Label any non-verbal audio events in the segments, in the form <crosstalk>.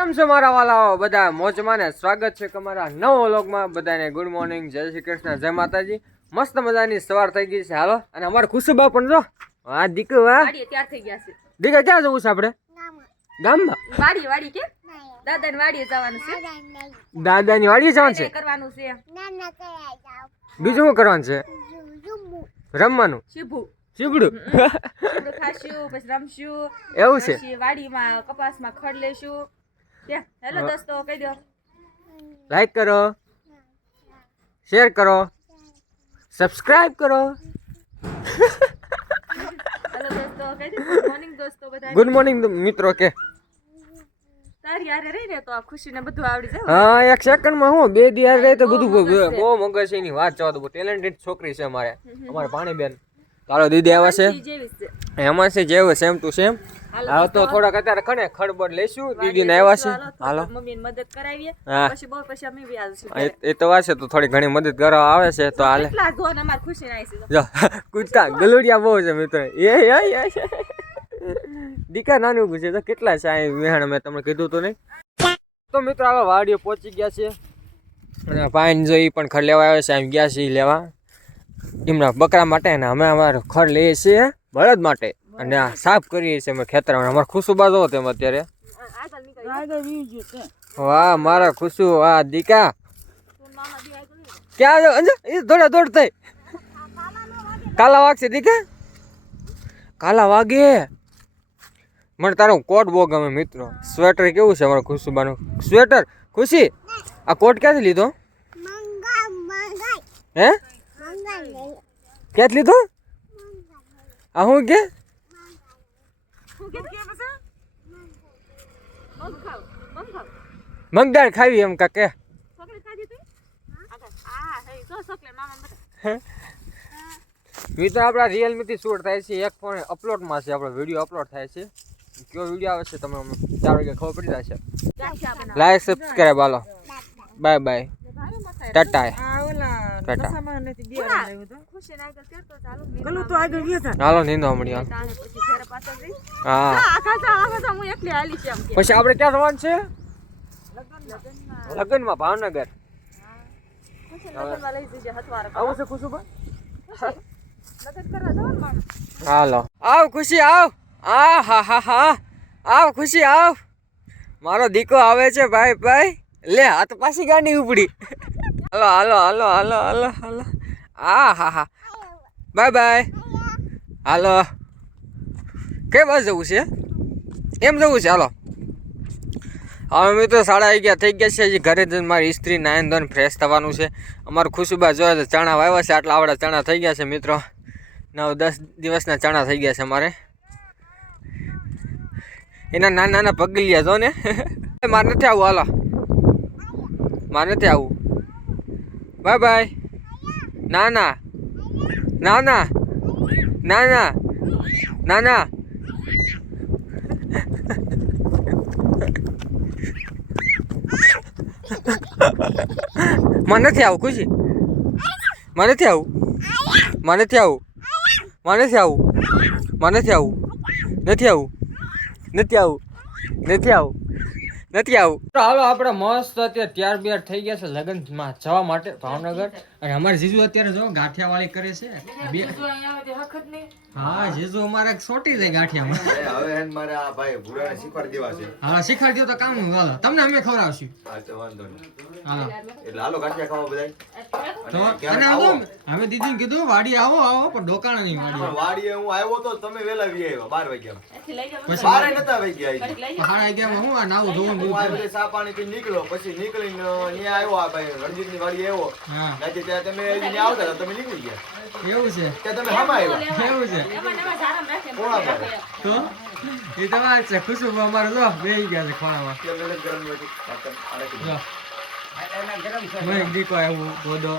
કેમ છો મારા વાલાઓ? બધા મોજમાં ને સ્વાગત છે તમારા નવો વ્લોગમાં. બધાને ગુડ મોર્નિંગ જય શ્રી કૃષ્ણ જય માતાજી. મસ્ત મજાની સવાર થઈ ગઈ છે. હાલો અને અમારે ખુશુબા પણ જો. હા દીકુ વાહ વાડીએ ત્યાર થઈ ગયા છે. દીકા ક્યાં જવું છે આપણે? ગામમાં? વાડી વાડી કે? દાદા વાડીએ જવાનું છે. દાદાની વાડીએ જવાનું છે? કરવાનું છે. બીજું શું કરવાનું છે? રમવાનું? શીભું. ચીબડું શીભું ખાશું પછી રમશું. એવું છે? વાડીમાં કપાસમાં ખડ લેશું. હેલો દોસ્તો કહી દો લાઈક કરો. શેર કરો. સબસ્ક્રાઇબ કરો. હેલો દોસ્તો કહી દો ગુડ મોર્નિંગ દોસ્તો બધા ગુડ મોર્નિંગ મિત્રો કે. તારી હારે રહીને તો આ ખુશીને બધું આવડી જાય હા. એક સેકન્ડમાં હું બે રહે તો બધું બહુ મગજ એની વાત જવા દો ટેલેન્ટેડ છોકરી છે અમારે. અમારે પાણી બેન તારો દીદી આવ્યા જેવી છે. એમાં છે જેવું સેમ ટુ સેમ હાલો તો થોડાક અત્યારે ખણે ખડબડ લઈશું દીદી ને આવ્યા છે. હાલો મમ્મી ને મદદ કરાવીએ પછી બહુ પછી અમે બી આવીશું એ તો વાસે તો થોડી ઘણી મદદ કરવા આવે છે તો હાલે. એટલા ધોન અમાર ખુશી ના આવી છે જો કૂદતા ગલુડિયા બહુ છે મિત્રો. એ એ એ દીકા નાનું ગુજે છે તો કેટલા છે આ મેહણ મેં તમને કીધું તો નહીં? તો મિત્રો હાલો વાડીઓ પહોંચી ગયા છે અને પાઈન જો એ પણ ખડ લેવા આવે છે એમ ગયા છે લેવા. એમના બકરા માટે ને અમે અમારું ખડ લઈએ છીએ બળદ માટે. અને આ સાફ કરીએ છીએ અમે ખેતર અમારે ખુશુબા જો તેમ અત્યારે. આગળ નીકળી વાહ, મારા ખુશુ, વાહ, દીકા. તું મામા બી આગળ નીકળ. ક્યાં જાવ અંજા, એ દોડા, દોડ થઈ કાલા વાગશે, દીકા? કાલા વાગે? મને તારો કોટ બહુ ગમે મિત્રો. સ્વેટર કેવું છે અમારું ખુશુબાનું સ્વેટર? ખુશી, આ કોટ ક્યાંથી લીધો? હે? ક્યાંથી લીધો? આ હું કે? શું કે કે પછી મગ ખાવ મગ ખાવ મગદાળ ખાવી એમ કાકે ચોકલેટ ખાધી તું? હે જો ચોકલેટ મામા બધા મિત્રો આપણા રિયલમીથી શૂટ થાય છે. એક ફોન અપલોડમાં છે. આપણો વીડિયો અપલોડ થાય છે. કયો વીડિયો આવે છે તમે ચાર વાગે ખબર પડી જશે લાઈક સબસ્ક્રાઈબ હાલો. બાય બાય ટાટા ટાટા હાલો નીંદો હમણાં. હા. પછી આપણે ક્યાં જવાનું છે? લગ્નમાં. ભાવનગર. છે ખુશુભાઈ હાલો. આવ ખુશી આવ. આ હા હા હા. આવ ખુશી આવ. મારો દીકો આવે છે ભાઈ ભાઈ. લે હાથ પાછી ગાંડી ઉપડી. હાલો હાલો હલો હાલો હલો હલો આ હા હા બાય બાય હાલો કે બસ જવું છે? એમ જવું છે? હાલો. હવે મિત્રો, સાડા અગિયાર થઈ ગયા છે. હજી ઘરે જઈને મારી સ્ત્રી નાયન ધોન ફ્રેશ થવાનું છે. અમારું ખુશુબા જોયા ચણા વાવ્યા છે. આટલા આવડા ચણા થઈ ગયા છે, મિત્રો. નવ, દસ દિવસના ચણા થઈ ગયા છે અમારે. એના નાના નાના પગલિયા જો ને. <laughs> મારે નથી આવું, હાલો. મારે નથી આવું. bye bye nana nana nana nana મને થી આવું ખુશી મને થી આવું મને થી આવું મને થી આવું મને થી આવું નથી આવું નથી આવું નથી આવું નથી આવું. તો હાલો આપણે મસ્ત અત્યારે ત્યાર બિયાર થઈ ગયા છે લગ્નમાં જવા માટે ભાવનગર. અને અમારે જીજુ અત્યારે જો ગાંઠિયા વાળી કરે છે. હા જીજુ અમારે સોટી જાય ગાંઠિયામાં. હવે હેન મારે આ ભાઈ ભૂરાને શીખવાડી દેવા છે. હા શીખવાડી દો તો કામ હાલો. તમને અમે ખવડાવશું. હા તો વાંધો નહીં. હાલો. એટલે હાલો ગાંઠિયા ખાવા બધાય. તો અને આવો? અમે દીદીને કીધું વાડી આવો આવો પણ ડોકાણા નહીં વાડી વાડી હું આવ્યો તો તમે વેલા વી આવ્યા બાર વાગ્યા એથી લઈ જાવ પછી બારે નતા વાગ્યા હજી. લઈ પહાડ હું આ નાવું ધોવું રણજીતની વાડી તમે એ તમારે છે અમારે જો ગયા છે ખોળામાં. મને દીકો આવ્યો ગોદો.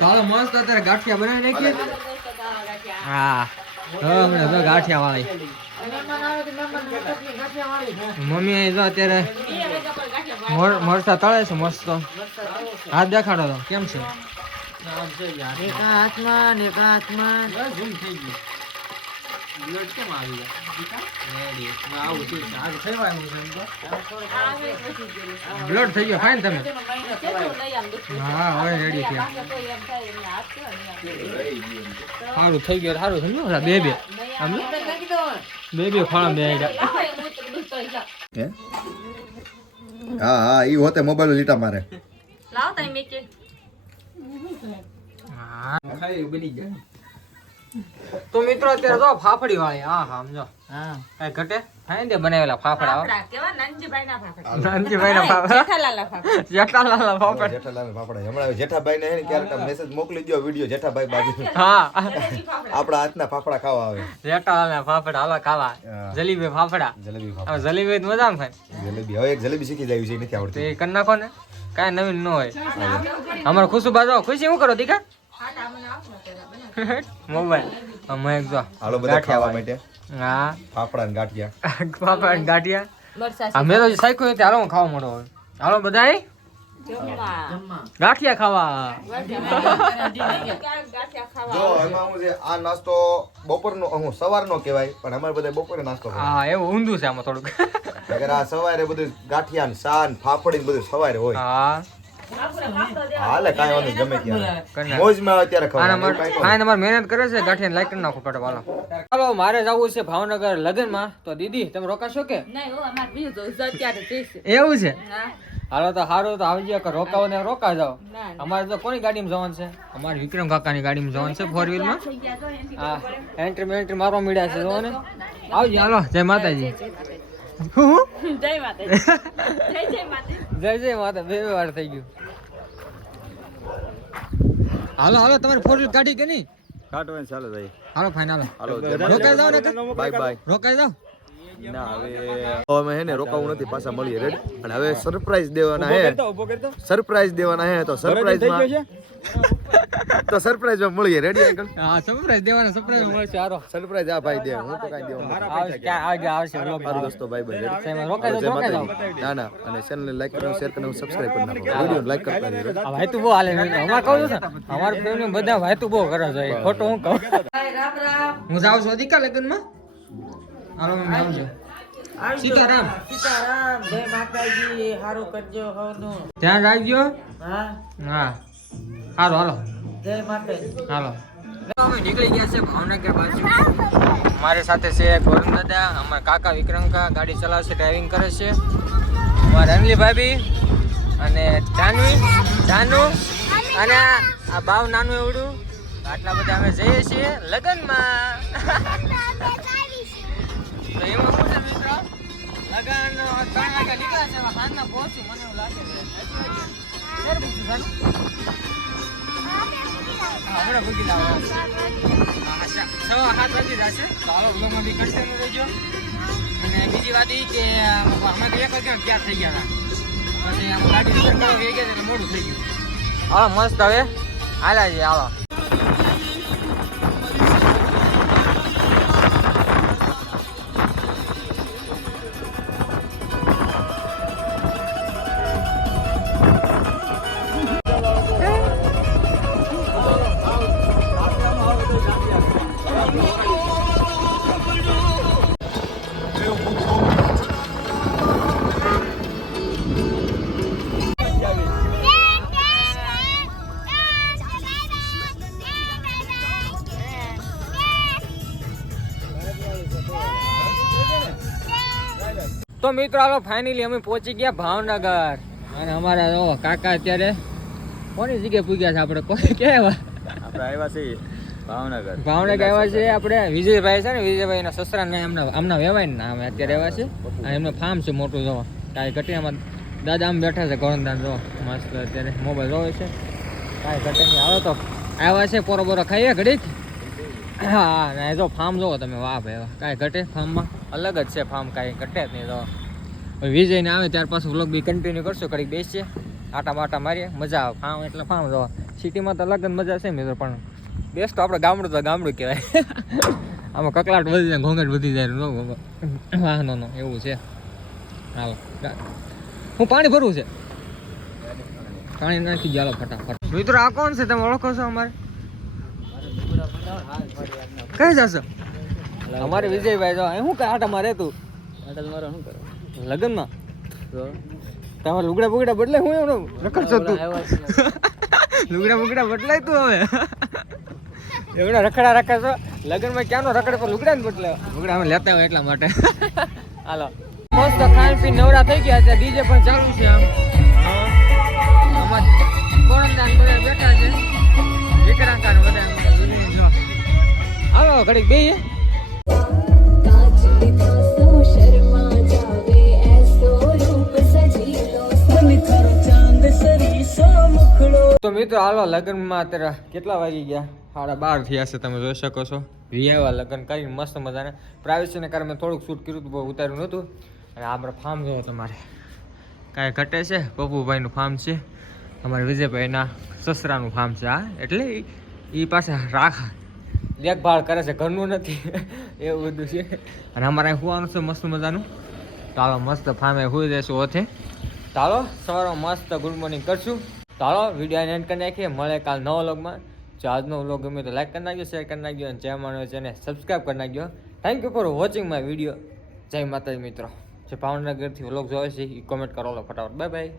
ચાલો મસ્ત અત્યારે ગાંઠિયા બનાવી નાખીએ. હા. હમણાં તો ગાંઠિયાવાળી. મમ્મી અહીં તો અત્યારે મરસા તળે છે મસ્ત. હાથ દેખાડો તો, કેમ છે? હાથમાં ને હાથમાં. બ્લડ કેમ આવી ગયા? થઈ. બ્લડ થઈ ગયો ફાઇન તમે. હા હવે રેડી થયા. સારું થઈ ગયું સારું સમજો ઓલા બે બે. બે બે ફાળા બે એ. હે હા હા ઈ હોતે મોબાઈલ લીટા મારે. લાવ તાઈ મેકે. હા. ખાઈ બની જાય તો મિત્રો અત્યારે જો ફાફડી વાળી હા હા સમજો. હા. કઈ ઘટે? ફાઈન દે બનાવેલા ફાફડા ફાફડા કેવા? ના ફાફડા. નંજીભાઈ ના ફાફડા. જેઠાલાલના ફાફડા. જેઠાલાલના ફાફડા. જેઠાલાલ ફાફડા. હમણાં જેઠાભાઈ ને ક્યારેક મેસેજ મોકલી દો વિડિયો જેઠાભાઈ બાજુ. હા આપડા હાથના ફાફડા ખાવા આવે. જેઠાલાલના ફાફડા હાલો ખાવા. જલેબી ફાફડા. જલેબી ફાફડા. જલેબી તો મજા થાય. જલેબી. હવે એક જલેબી શીખી જાય છે નથી તો આવડતી એ કરી નાખો ને. કાંઈ નવીન ન હોય. અમારે ખુશી બાજુ ખુશી શું કરો દીકા? <laughs> મોબાઈલ અમે એક જો હાલો બધા ખાવા માટે. હા. ફાફડા ને ગાંઠિયા. <laughs> ફાફડા ને ગાંઠિયા. અમે તો સાયકો હતી હું ખાવા મળો હવે. હાલો બધા જમવા. જમવા ગાંઠિયા ખાવા. ક્યારેક ગાંઠિયા ખાવા જો એમાં હું છે આ નાસ્તો બપોરનો હું સવારનો કહેવાય પણ અમારે બધા બપોરે નાસ્તો હા એવું ઊંધું છે આમાં થોડુંક. આ સવારે બધું ગાંઠિયા ને સાન ફાફડી બધું સવારે હોય. હા. હાલે કાંઈ વાંધો ગમે ત્યારે મોજમાં આવે ત્યારે ખબર માટે ફાઈન મહેનત કરે છે ગાંઠિયા લાઈક કરી નાખો ફટાફટ હાલો ચાલો મારે જવું છે ભાવનગર લગ્નમાં તો દીદી તમે રોકાશો કે. એવું છે હાલો તો સારું તો આવજો કે રોકાવો ને રોકા જાઓ. અમારે તો કોની ગાડીમાં જવાનું છે અમારે વિક્રમ કાકાની ગાડીમાં જવાનું છે ફોર વ્હીલમાં હા એન્ટ્રી એન્ટ્રી મારવા મળ્યા છે જોવો ને આવજો હાલો જય માતાજી. હું? જય માતાજી. <laughs> જય જય માતાજી. જય જય માતા બે બે વાર થઈ ગયું. હાલો હાલો તમારી ફોર વ્હીલ ગાડી કે નહીં? કાઢવાનું ચાલો ભાઈ હાલો ફાઈન હાલો. હાલો રોકાઈ જાવ ને બાય બાય રોકાઈ જાઓ. ના હવે અમે હે ને રોકાવું નથી પાછા મળીએ રેડી અને હવે સરપ્રાઈઝ દેવાના હે. સરપ્રાઈઝ દેવાના હે તો સરપ્રાઈઝમાં તો સરપ્રાઈઝમાં મળીએ રેડી અંકલ હા સરપ્રાઈઝ દેવાના સરપ્રાઈઝ મળશે હારો. સરપ્રાઈઝ આ ભાઈ દે હું તો કાંઈ દેવાનું આવશે આવશે vlog દોસ્તો ભાઈ ભાઈ રોકાઈ જાઓ, જય રોકાઈ માતાજી. ના ના અને ચેનલને લાઈક કરો શેર કરો સબસ્ક્રાઇબ કરી વીડિયો લાઈક કરતા રહેજો. આ વાયતું બહુ હાલે છે. અમારે કહું છું ને અમારી ફેમિલી બધા વાયતું બહુ કરે છે ખોટું હું કહું. હું જાઉં છું અધિકા લગ્નમાં? હાલો મમ્મી આવજો. સીતારામ. સીતારામ જય માતાજી હારો કરજો હવનો ધ્યાન રાખજો. હા? હા. હાલો હાલો. જય માતાજી. હાલો. અમે નીકળી ગયા છે ભાવનગર બાજુ. મારી સાથે છે ગોરમ દાદા અમારા કાકા વિક્રમકા ગાડી ચલાવશે ડ્રાઇવિંગ કરે છે. અમારા અનલી ભાભી અને જાનવી જાનુ અને આ બાવ નાનું એવડું. આટલા બધા અમે જઈએ છીએ લગ્નમાં. <laughs> <laughs> તો એમાં શું છે મિત્રો? લગન ત્રણ વાગે નીકળ્યા છે સાંજના પહોંચ્યું મને એવું લાગે છે? હા, હમણાં ભૂગી લાવો. હા, સવા સાત વાગી જશે. તો હાલો બ્લોગમાં બી કન્ટિન્યુ અને બીજી વાત એ કે અમે તો એક વાગ્યા ક્યાં થઈ ગયા હતા. પછી આમ ગાડી રિપેર કરવા ગયા એટલે મોડું થઈ ગયું. હાલો મસ્ત હવે. હાલા જઈએ હાલો. તો મિત્રો હાલો ફાઇનલી અમે પહોંચી ગયા ભાવનગર. અને અમારા જો કાકા અત્યારે કોની જગ્યાએ પૂગ્યા છે આપણે? કોઈ કેવા આપણે આવ્યા છીએ ભાવનગર. ભાવનગર આવ્યા છે આપણે વિજયભાઈ છે ને વિજયભાઈ સસરા ને આમના આમના વેવાય ને અમે અત્યારે આવ્યા છે. અને એમનું ફાર્મ છે મોટું જો. કાંઈ ઘટીયામાં દાદા આમ બેઠા છે ગોરંદાન જો. મસ્ત અત્યારે મોબાઈલ જોવે છે. કાંઈ નહીં હાલો તો આવ્યા છે પોરો બોરો ખાઈએ ઘડીક. હા ને જો ફાર્મ જોવો તમે, વાહ ભાઈ કાંઈ ઘટે ફાર્મમાં અલગ જ છે ફાર્મ કાંઈ ઘટે જ નહીં તો. હવે વિજય ને આવે ત્યાર પાછું વ્લોગ બી કન્ટિન્યુ કરશું કડીક બેસીએ, આટા બાટા મારીએ, મજા આવે ફાર્મ એટલે ફાર્મ જોવા. સિટીમાં તો અલગ જ મજા છે મિત્રો, પણ બેસ્ટ આપણે ગામડું તો ગામડું કહેવાય. <laughs> આમાં કકલાટ વધી જાય ઘોંઘટ વધી જાય <coughs> નો વાહનો એવું છે. હાલો હું પાણી ભરવું છે? પાણી નાખી ચાલો ફટાફટ. મિત્રો, આ કોણ છે? તમે ઓળખો છો અમારે? કઈ જશો? અમારે વિજયભાઈ જો અહીં શું આટા મારે તું આટલ મારો શું કરો લગ્નમાં? તમારે લુગડા બુગડા બદલાય હું એવડો રખડ છો તું. લુગડા બુગડા બદલાય તું હવે. એવડા રખડા રાખે છો. લગ્નમાં ક્યાંનો રખડે પણ લુગડા ને બદલાય. લુગડા અમે લેતા હોય એટલા માટે. હાલો. મસ્ત ખાણ પી નવરા થઈ ગયા છે. ડીજે પણ ચાલુ છે આમ. કોણંદાન બધા બેઠા છે. વિકરાંકાન બધા ચાંદ ઘડીક બે તો મિત્રો, હાલો, લગ્નમાં અત્યારે કેટલા વાગી ગયા? સાડા બાર થયા છે, તમે જોઈ શકો છો. વિયાવા લગ્ન કરીને મસ્ત મજાના. પ્રાઇવેસીને કારણે થોડુંક શૂટ કર્યું હતું ઉતાર્યું નહોતું. અને આપણે ફાર્મ જોવો તમારે. કાંઈ ઘટે છે? પપ્પુભાઈનું ફાર્મ છે. અમારે વિજયભાઈના સસરાનું ફાર્મ છે, હા? એટલે એ પાસે રાખ. દેખભાળ કરે છે ઘરનું નથી. <laughs> એવું બધું છે. અને અમારે હોવાનું સુવાનું છે મસ્ત મજાનું. ચાલો મસ્ત ફામે સુઈ જઈશું ઓથે. ચાલો સવારમાં મસ્ત ગુડ મોર્નિંગ કરશું. ચાલો વીડિયો એન્ડ કરી નાખીએ. મળે કાલ નવો વ્લોગમાં. જો આજનો વ્લોગ ગમે તો લાઈક કરી નાખજો શેર કરી નાખજો અને જે માનો છે એને સબસ્ક્રાઈબ કરી નાખજો. Thank you for watching my video જય માતાજી મિત્રો. જે ભાવનગરથી વ્લોગ જોવે છે એ કોમેન્ટ કરો ફટાફટ. Bye bye